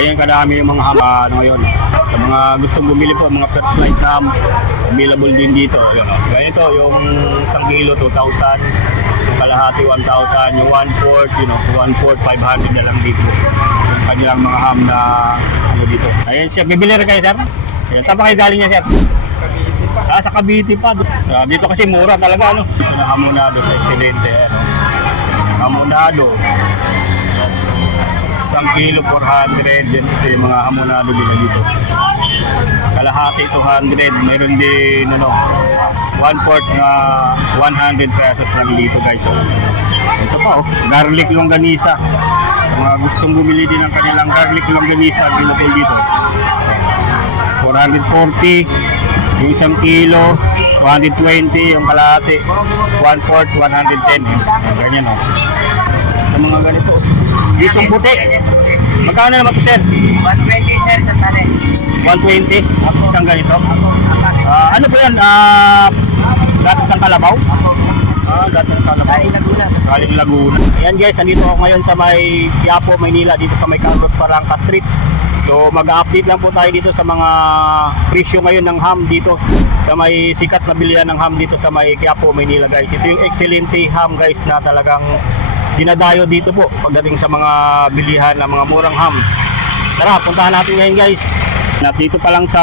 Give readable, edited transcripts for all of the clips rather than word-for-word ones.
Ganyan kadami yung mga ham ngayon. Sa mga gustong bumili po, mga first slice na ham, available din dito. Ayun, ganito, yung 1 kilo, 2,000. Yung kalahati, 1,000. Yung 1/4, 1/4, 500 na lang dito. Yung kanilang mga ham na dito. Ayan siya, bibili rin kayo, sir? Ayan, saan pa kayo galing niya, sir? Sa Cavite pa. Dito kasi mura talaga, ano? Ito na hamonado, excelente. Hamonado. 1 kilo, 400. Yan ito yung mga hamonado nila dito. Kalahati, 200. Mayroon din, 1/4 na 100 pesos lang dito, guys. Ito pa, garlic longganisa. Mga gustong bumili din ng kanilang garlic longganisa, available dito. 440. Yung 1 kilo, 220, yung kalahati, 1/4, 110. Ganyan, Sa mga ganito. Isong puti. Magkano naman ito, sir? 120, sir, sa tali. 120? Isang ganito? Ano po yan? Gatas ng kalabaw? Gatas ng kalabaw. Galing Laguna. Galing Laguna. Ayan guys, nandito ako ngayon sa may Quiapo, Maynila, dito sa may Carlos Barangka Street. So mag-update lang po tayo dito sa mga presyo ngayon ng ham dito sa may sikat na bilihan ng ham dito sa may Quiapo, Maynila, guys. Ito yung excelente ham, guys, na talagang dinadayo dito po pagdating sa mga bilihan ng mga murang ham. Tara, puntahan natin ngayon, guys. Dito pa lang sa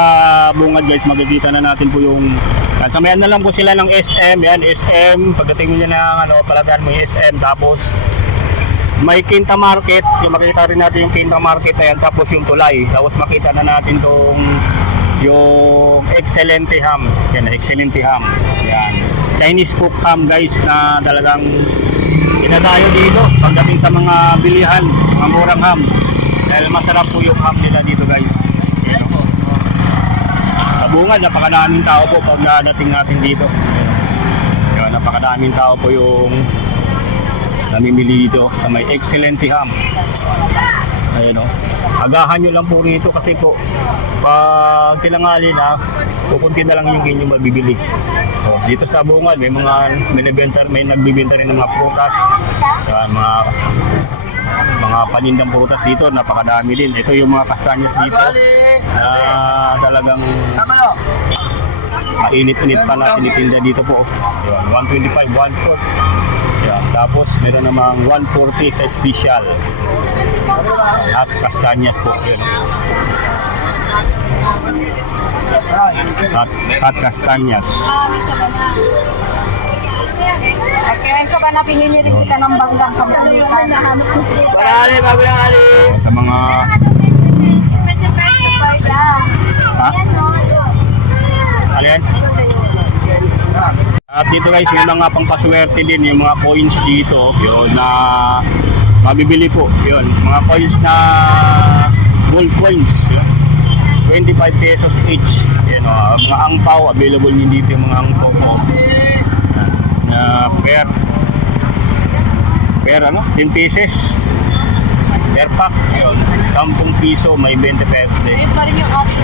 bungad, guys, makikita na natin po yung samayan na lang po sila ng SM. Yan, SM. Pagdating mo niya ng palagaan mo yung SM. Tapos may Quinta Market, yung makita rin natin yung Quinta Market na yan, tapos yung tulay. Tapos makita na natin yung excelente ham. Yan, excelente ham. Yan. Chinese cook ham, guys, na talagang dinadayo dito pagdating sa mga bilihan, mga murang ham. Dahil masarap po yung ham nila dito, guys. Sa bungad, napakadaming tao po pag nadating natin dito. Yan, napakadaming tao po yung namimili dito sa may excelente ham. Ayun, agahan nyo lang po rito kasi po pag tinangali na, pupunti na lang yung inyong mabibili. Dito sa bungad may may nagbibenta rin ng mga prutas. Yan, mga panindang prutas dito, napakadami din. Ito yung mga kastanyas dito na talagang mainit-init pa na tinitinda dito po. Yan, 125, 1/4. Yan, tapos meron namang 140 sa special. At kastanyas po. Yan. At kastanyas. Kaya sa ba na pinili rin kita ng banggang kasaluyan na hanap mo sila. Parali, bago lang ali. Sa mga... Ha? Alin? At dito guys, may mga pangpaswerte din, yung mga coins dito, yun na mabibili po, yun, mga coins na gold coins, yun, 25 pesos each, yun, mga angpaw, available din dito yung mga angpaw po, na per 10 pieces, per pack, yun, 10 piso, may 20 pesos din. Ayun pa rin yung option.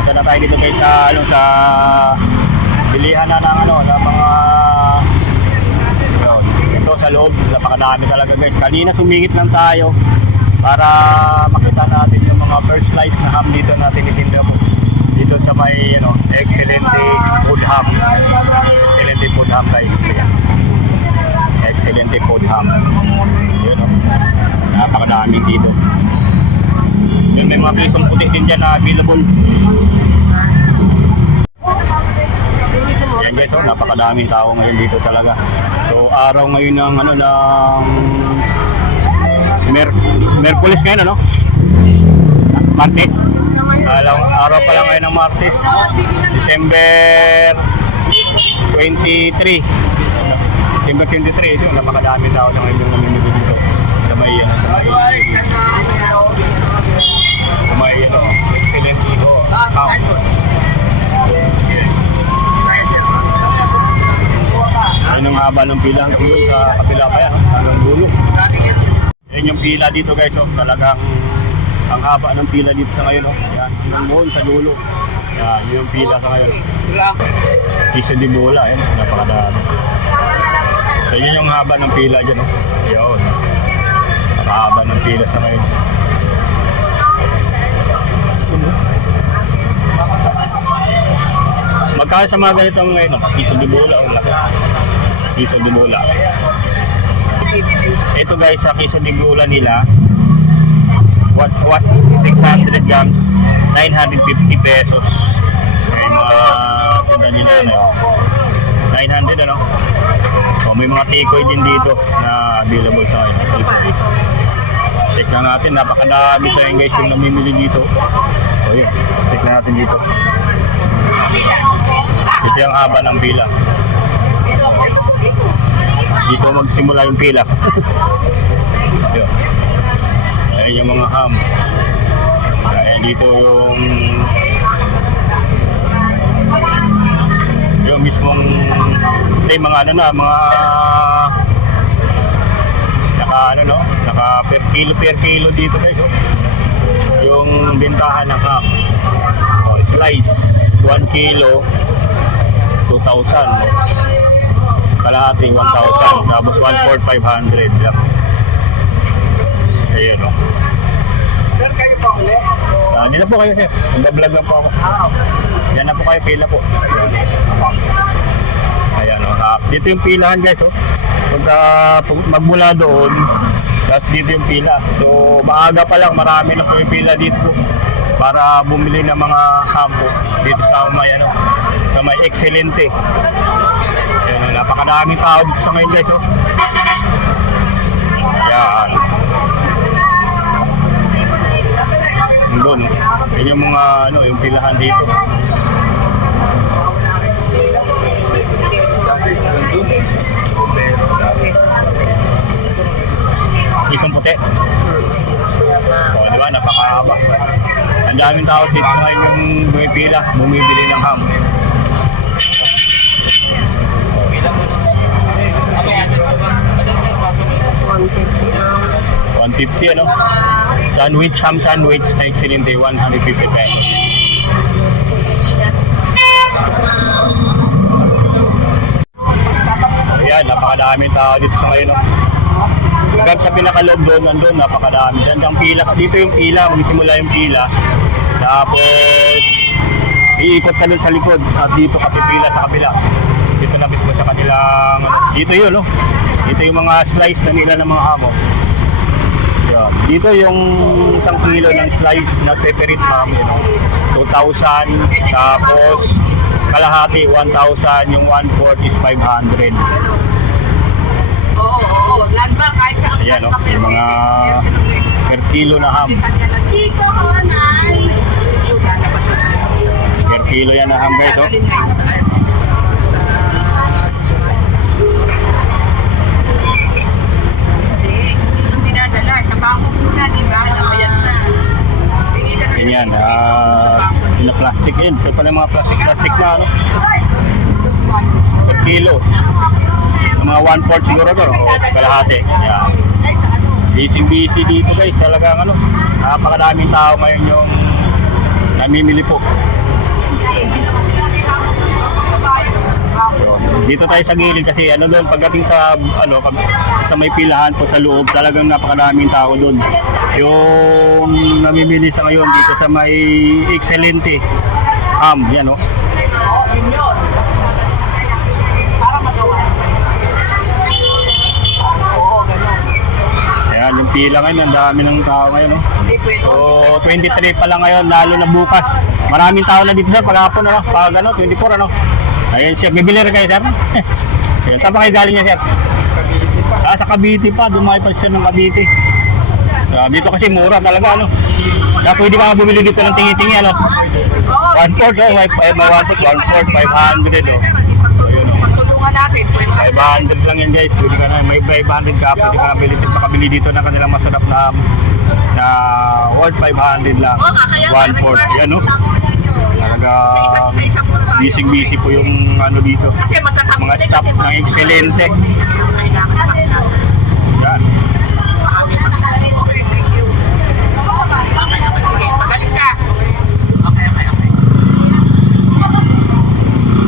Punta na tayo dito guys sa bilihan na ng mga yun. Ito sa loob, napakadami talaga guys. Kanina sumingit lang tayo para makita natin yung mga first slice na ham dito na tinitinda po. Dito sa may excelente food ham. Excelente food ham guys. Excelente food ham. Yun, napakadami dito. Yun, may mga pisong puti din dyan na available. Yan guys, napakadaming tao ngayon dito talaga. So araw ngayon ng Merkulis ngayon, Martes. Araw pa lang ngayon ng Martes. December 23. December 23, ito napakadaming tao na ngayon yung namimili dito. Sa may excellent dito. Yan ang haba ng pila hanggang doon sa kapila pa yan, hanggang dulo. Yan yung pila dito guys, talagang ang haba ng pila dito sa ngayon. Yan, hanggang doon sa dulo. Yan, yung pila sa ngayon. Isa di bola, yan, napakadami. So yun yung haba ng pila dyan. Yan, napakahaba ng pila sa ngayon. Magkano sa mga ganitong ngayon? Piso de bola o laki? Piso de bola. Ito guys, sa piso de bola nila, what 600 grams, 950 pesos. May mga tinda nila na yun. 900 ano? So, may mga tikoy din dito na available sa akin. Tikoy. Check lang natin, napakadami sa yun guys yung namimili dito. So yun, check lang natin dito. Ito yung haba ng pila. Dito magsimula yung pila. Ayun. Ayan yung mga ham. Ayan dito yung mismong mga ano na, mga naka per kilo dito guys. Yung bentahan ng ham. Slice 1 kilo 2,000. Kalahati 1,000, tapos 1/4 500 lang. Ayun o. Sir, kayo pa ulit? Hindi na po kayo sir, nag-vlog lang po ako. Yan na po kayo, pila po. Ayan o. Dito yung pilahan guys o. Pagka magmula doon, tapos dito yung pila. So maaga pa lang, marami na po yung pila dito para bumili ng mga hampo dito sa may sa may Excelente. Ayan, napakadaming tao dito sa ngayon guys oh. Ayan. Doon, yun yung mga yung pilahan dito. Isang puti. O, di ba? Napakahaba. Ang daming tao dito ngayon yung bumipila, bumibili ng ham. $150 ano? Sandwich, ham sandwich na Excelente, 150 pesos. Ayan, napakadaming tao dito sa ngayon. Hanggang sa pinakaloob doon, nandun, napakadami. Diyan pila. Dito yung pila, magsimula yung pila. Tapos, iikot ka doon sa likod. At dito ka pipila sa kabila. Dito na mismo sa kanilang, dito yun, no? Dito yung mga slice na nila ng mga hamo. Yan. Dito yung 1 kilo ng slice na separate ham, 2,000. Tapos, kalahati, 1,000. Yung 1/4 is 500. Oo, land ba? Kahit sa Ayan o, yung mga per kilo na ham. Chico, Onay! Per kilo yan na ham guys o. Ganyan, plastic yun. Ito pa ng mga plastic na ano. Per kilo. Mga 1/4 siguro to, o kalahati. Yan. Busy dito guys, talagang napakadaming tao ngayon yung namimili po. So, dito tayo sa gilid kasi doon pagdating sa sa may pilahan po sa loob, talagang napakadaming tao doon. Yung namimili sa ngayon dito sa may Excelente ham, yan o. Ayan, yung pila ngayon, ang dami ng tao ngayon, no? So, 23 pa lang ngayon, lalo na bukas. Maraming tao na dito, sir, pag-hapon, pag 24, Ayan siya, bibili rin kayo, sir. Ayan, saan pa kayo galing niya, sir? Sa Cavite pa, dumay pa siya ng Cavite. Dito kasi mura talaga, pwede ka bumili dito ng tingi-tingi, 1/4, 1/4, 500, natin. 500 lang yan guys, pwede ka na, may 500 ka, pwede ka na makabili dito ng kanilang masarap na worth 500 lang, 1/4, yan talaga busy po yung dito, mga staff ng Excelente. Yan.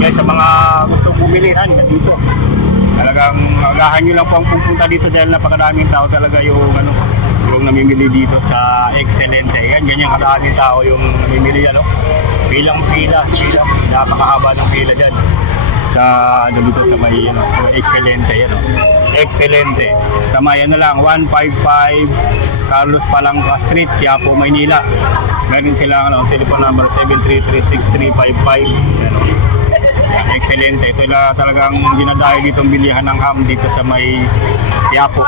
Guys, sa mga gustong bumilihan dito, talagang agahan nyo lang po ang pupunta dito dahil napakadaming tao talaga yung yung namimili dito sa Excelente. Yan, ganyan kadaming tao yung namimili pila, napakahaba ng pila dyan. Sa ano dito sa may Excelente yan. Excelente. Sa may ano lang 155 Carlos Palangka Street, Quiapo, Maynila. Ganun sila telephone number 733-6355. Excelente. Ito na talagang dinadayo dito ang bilihan ng ham dito sa may Quiapo,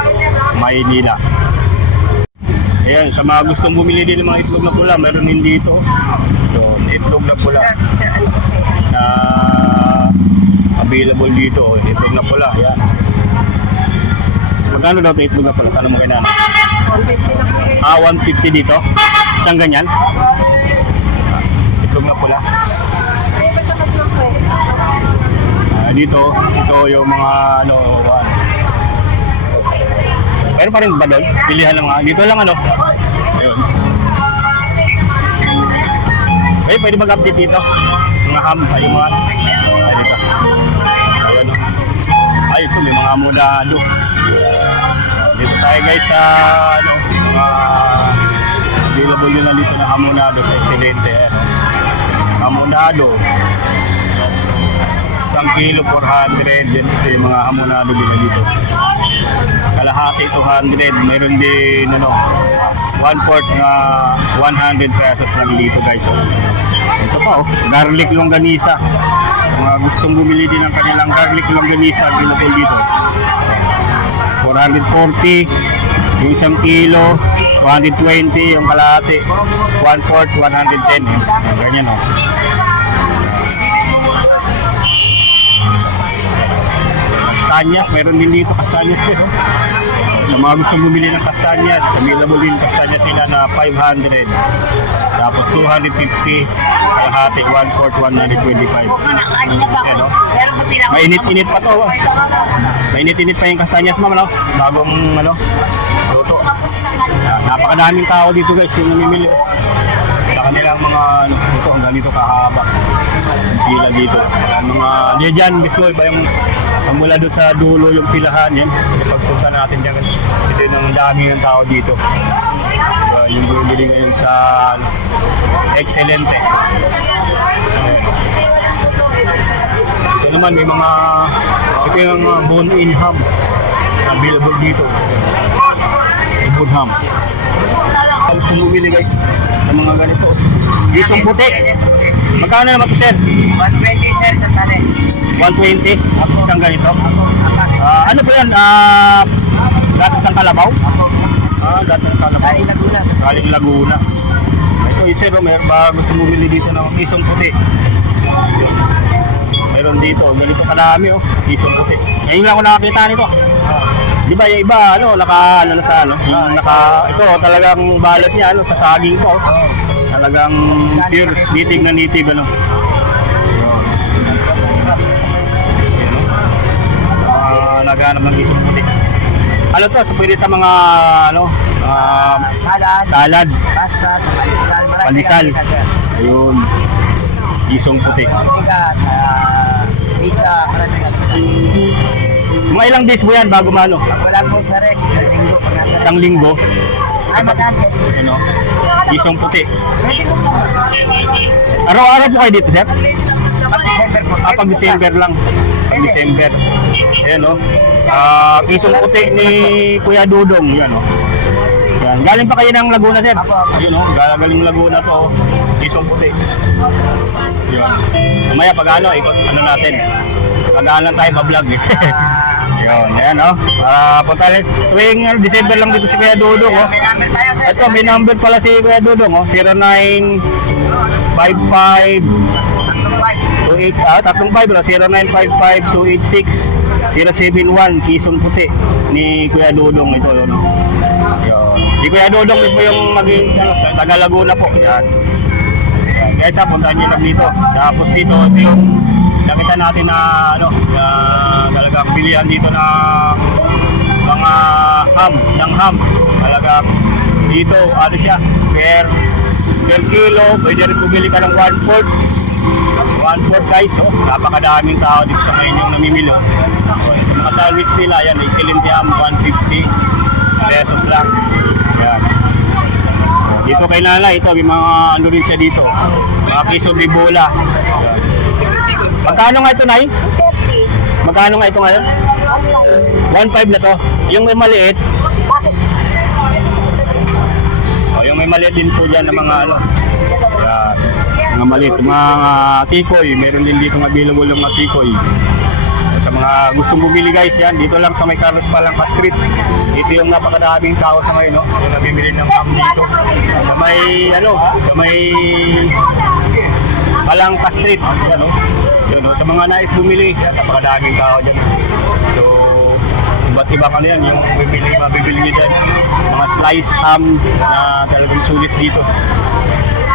Maynila. Ayan, sa mga gustong bumili din ng mga itlog na pula, meron din dito. So, itlog na pula. Na available dito, itlog na pula. Ayan. Magkano daw ito itlog na pula? Kano mo kailangan? 150 dito? Isang ganyan? Itlog na pula. Dito, ito yung mga pero pa rin ba doon? Pilihan lang nga. Dito lang ayun. Pwede mag-update dito. Mga ham, ay mga dito. Ayun Ay, ito may mga mudado. Dito tayo guys sa mga available yun na dito na hamonado sa Excelente. Hamonado. 1 kilo 400 din ito yung mga hamonado din na dito. Kalahati 200, mayroon din 1/4 na 100 pesos lang dito guys. Ito pa garlic longganisa. Mga gustong bumili din ng kanilang garlic longganisa available dito. 440 yung 1 kilo, 120 yung kalahati, 1/4 110. Ganyan Kastanyas, meron din dito kastanyas din. Sa mga gusto bumili ng kastanyas, available din kastanyas nila na 500. Tapos 250, kalahati 1/4 125. Mainit-init pa to. Mainit-init pa yung kastanyas mo, bagong luto. Napakadaming tao dito guys yung namimili. Sa kanilang mga ito hanggang dito kahaba. Pila dito. Mga Jejan, Bisloy ba yung mula doon sa dulo yung pilahan yan. Pagpunta natin dyan, ito yung dami ng tao dito. Yung bumili ngayon sa Excelente. Ito naman may mga ito yung bone-in ham available dito. Bone ham. Tapos bumili guys ng mga ganito. Isong puti. Magkano naman ito sir? 120 sir, sandali. 120? Isang ganito? Ano po yan? Gatas ng kalabaw? Gatas ng kalabaw. Galing Laguna. Galing Laguna. Ito yung sir, ba gusto bumili dito ng isong puti? Meron dito, ganito kadami isong puti. Ngayon lang ako nakakita nito. Di ba yung iba, ito talagang balot niya, sa saging ko. Talagang pure, nitig na nitig, naghanap ng isong puti. To, so pwede sa mga, salad, Pasta, pandesal. Ayun, isong puti. Pizza, Mga ilang days mo yan bago mano? wala po sa rek, Isang linggo. Ay, madantes. Isong puti. Pwede po sa Araw-araw po kayo dito, sir? Pag-December po. Pag December lang. Pag December. Ayan isong puti ni Kuya Dudong. Yan Yan. Galing pa kayo ng Laguna, sir? Ayun galing Laguna to. Isong puti. Yun. Mamaya pag ikot natin. Pag lang tayo pa-vlog Yun, yan punta lang. Tuwing December lang dito si Kuya Dudong Ito, may number pala si Kuya Dudong 0955-286-0955-286-071 Quezon Puti ni Kuya Dudong ito. Yun. Si Kuya Dudong ito yung maging taga Laguna po. Yan. Kaya puntahan nyo lang dito. Tapos dito, ito yung nakita natin na talagang bilihan dito ng mga ham. Talagang dito, siya, per kilo, pwede rin bumili ka ng 1/4 guys, napakadaming tao dito sa ngayon yung namimili. Sa mga sandwich nila, yan, Excelente ham, 150 pesos lang. Yan. Dito kay Nala, ito, may mga ano rin siya dito. Mga piso de bola. Yan. Magkano nga ito, Nay? 30. Magkano nga ito ngayon? 1.5 na to. Yung may maliit, yung may maliit din po dyan ng mga ano. Yan. Mga maliit, mga tikoy. Meron din dito available ng mga tikoy. Sa mga gustong bumili guys, yan, dito lang sa may Carlos Palangka Street. Ito yung napakadaming tao sa ngayon, no? Yung nabibili ng ham dito. Sa may, ano, sa may Palangka Street. Yan, no? Yun, no? Sa mga nais bumili, yan, napakadaming tao dyan. So, iba't ibang ano yan, yung mabibili nyo dyan. Mga slice ham na talagang sulit dito.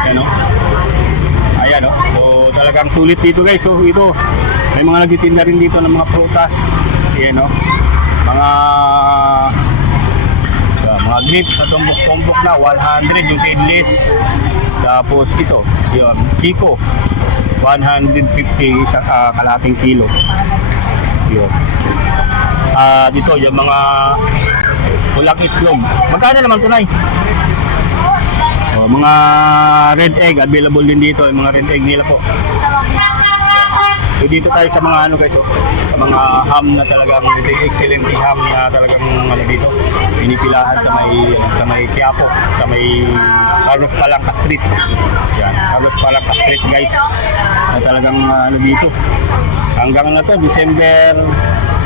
Yan, no? Ayan, no? So, talagang sulit dito guys. So, ito, may mga nagtitinda rin dito ng mga prutas. Ayan, no? Mga grapes na tumbok-tumbok na 100 yung seedless. Tapos ito, yun, Chico 150 isang kalating kilo. Yun. Dito yung mga pulang itlog. Magkano naman tunay? Mga red egg available din dito, yung mga red egg nila po. So dito tayo sa mga ano guys, sa mga ham na talagang excellent ham na talagang ano dito, pinipilahan sa may Quiapo, sa may Carlos Palangka Street. Yan, Carlos Palangka Street guys. Na talagang ano dito. Hanggang na to December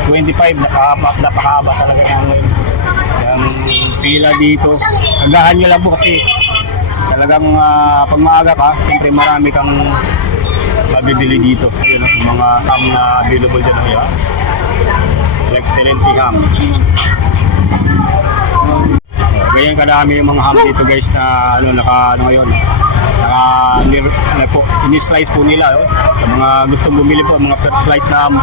25 napakahaba talaga ng yung pila dito. Agahan nyo lang po kasi talagang pag maaga ka, siyempre marami kang mabibili dito. Yun ang mga ham na available dyan. Yeah. Excellent ham. Ganyan kadami yung mga ham dito guys na ano ngayon. Ini-slice po nila. Sa mga gustong bumili po, mga first slice na ham,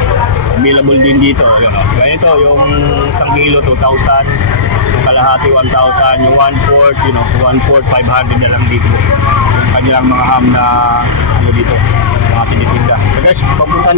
available din dito. Yun, ganito yung 1 kilo, 2,000. Yung kalahati, 1,000. Yung 1/4, 1/4, 500 na lang dito. Yung kanilang mga ham na ano dito, mga tinitinda. So guys, papunta